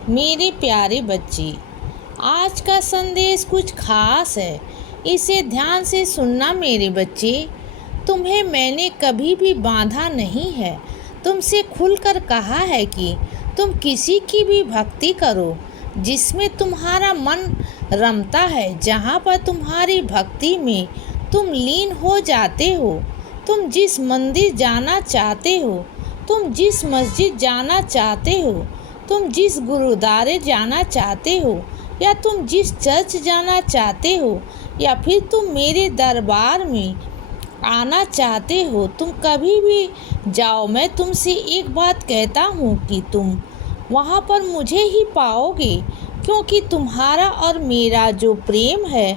मेरे प्यारे बच्चे, आज का संदेश कुछ खास है। इसे ध्यान से सुनना मेरे बच्चे। तुम्हें मैंने कभी भी बांधा नहीं है। तुमसे खुलकर कहा है कि तुम किसी की भी भक्ति करो जिसमें तुम्हारा मन रमता है, जहाँ पर तुम्हारी भक्ति में तुम लीन हो जाते हो। तुम जिस मंदिर जाना चाहते हो, तुम जिस मस्जिद जाना चाहते हो, तुम जिस गुरुद्वारे जाना चाहते हो, या तुम जिस चर्च जाना चाहते हो, या फिर तुम मेरे दरबार में आना चाहते हो, तुम कभी भी जाओ। मैं तुमसे एक बात कहता हूँ कि तुम वहाँ पर मुझे ही पाओगे, क्योंकि तुम्हारा और मेरा जो प्रेम है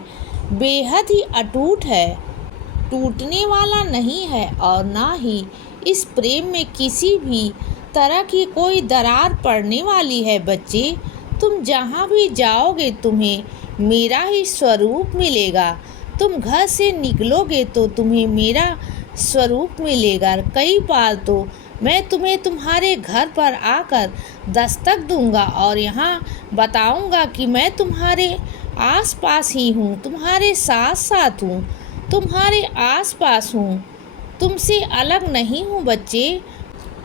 बेहद ही अटूट है, टूटने वाला नहीं है, और ना ही इस प्रेम में किसी भी तरह की कोई दरार पड़ने वाली है। बच्चे, तुम जहाँ भी जाओगे तुम्हें मेरा ही स्वरूप मिलेगा। तुम घर से निकलोगे तो तुम्हें मेरा स्वरूप मिलेगा। कई बार तो मैं तुम्हें तुम्हारे घर पर आकर दस्तक दूंगा और यहाँ बताऊंगा कि मैं तुम्हारे आसपास ही हूँ, तुम्हारे साथ साथ हूँ, तुम्हारे आसपास हूँ, तुमसे अलग नहीं हूँ बच्चे,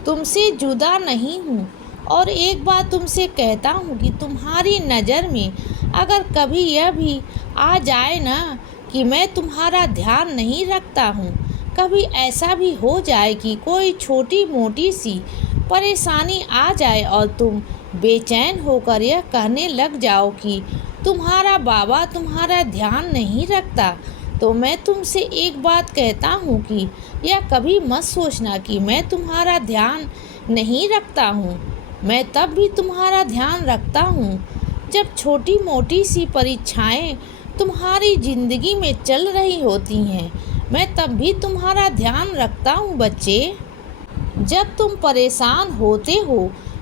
तुमसे जुदा नहीं हूँ। और एक बात तुमसे कहता हूँ कि तुम्हारी नज़र में अगर कभी यह भी आ जाए ना कि मैं तुम्हारा ध्यान नहीं रखता हूँ, कभी ऐसा भी हो जाए कि कोई छोटी मोटी सी परेशानी आ जाए और तुम बेचैन होकर यह कहने लग जाओ कि तुम्हारा बाबा तुम्हारा ध्यान नहीं रखता, तो मैं तुमसे एक बात कहता हूँ कि यह कभी मत सोचना कि मैं तुम्हारा ध्यान नहीं रखता हूँ। मैं तब भी तुम्हारा ध्यान रखता हूँ जब छोटी मोटी सी परीक्षाएं तुम्हारी ज़िंदगी में चल रही होती हैं। मैं तब भी तुम्हारा ध्यान रखता हूँ बच्चे। जब तुम परेशान होते हो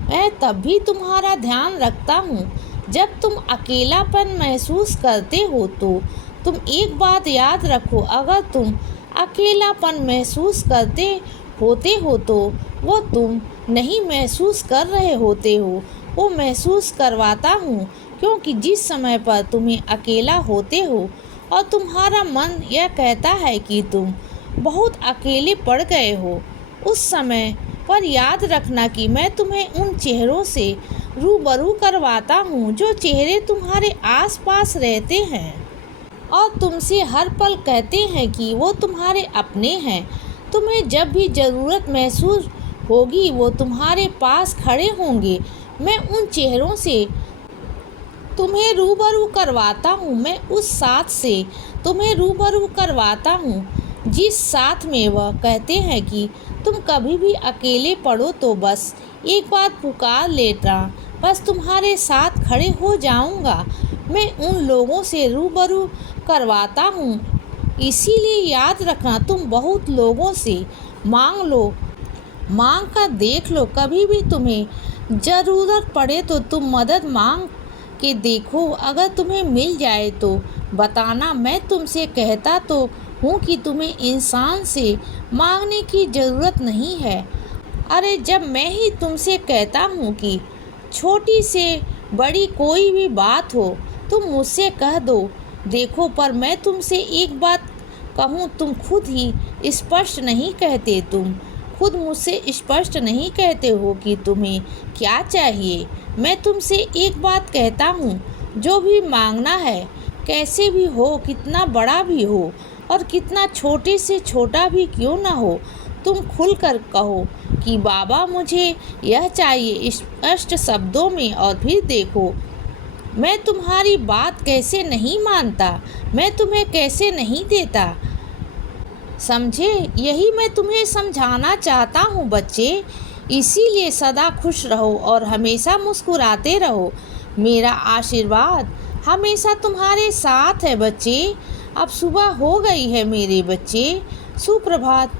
मैं तब भी तुम्हारा ध्यान रखता हूँ। जब तुम अकेलापन महसूस करते हो तो तुम एक बात याद रखो, अगर तुम अकेलापन महसूस करते होते हो तो वो तुम नहीं महसूस कर रहे होते हो, वो महसूस करवाता हूँ। क्योंकि जिस समय पर तुम्हें अकेला होते हो और तुम्हारा मन यह कहता है कि तुम बहुत अकेले पड़ गए हो, उस समय पर याद रखना कि मैं तुम्हें उन चेहरों से रूबरू करवाता हूँ जो चेहरे तुम्हारे आसपास रहते हैं और तुमसे हर पल कहते हैं कि वो तुम्हारे अपने हैं। तुम्हें जब भी ज़रूरत महसूस होगी वो तुम्हारे पास खड़े होंगे। मैं उन चेहरों से तुम्हें रूबरू करवाता हूँ, मैं उस साथ से तुम्हें रूबरू करवाता हूँ जिस साथ में वह कहते हैं कि तुम कभी भी अकेले पड़ो तो बस एक बार पुकार लेना, बस तुम्हारे साथ खड़े हो जाऊँगा। मैं उन लोगों से रूबरू करवाता हूँ। इसीलिए याद रखना, तुम बहुत लोगों से मांग लो, मांग कर देख लो, कभी भी तुम्हें ज़रूरत पड़े तो तुम मदद मांग के देखो। अगर तुम्हें मिल जाए तो बताना। मैं तुमसे कहता तो हूँ कि तुम्हें इंसान से मांगने की ज़रूरत नहीं है। अरे जब मैं ही तुमसे कहता हूँ कि छोटी से बड़ी कोई भी बात हो तुम मुझसे कह दो देखो, पर मैं तुमसे एक बात कहूँ, तुम खुद ही स्पष्ट नहीं कहते, तुम खुद मुझसे स्पष्ट नहीं कहते हो कि तुम्हें क्या चाहिए। मैं तुमसे एक बात कहता हूँ, जो भी मांगना है, कैसे भी हो, कितना बड़ा भी हो और कितना छोटे से छोटा भी क्यों ना हो, तुम खुलकर कहो कि बाबा मुझे यह चाहिए स्पष्ट शब्दों में। और फिर देखो मैं तुम्हारी बात कैसे नहीं मानता, मैं तुम्हें कैसे नहीं देता, समझे? यही मैं तुम्हें समझाना चाहता हूँ बच्चे। इसीलिए सदा खुश रहो और हमेशा मुस्कुराते रहो। मेरा आशीर्वाद हमेशा तुम्हारे साथ है बच्चे। अब सुबह हो गई है मेरे बच्चे, सुप्रभात।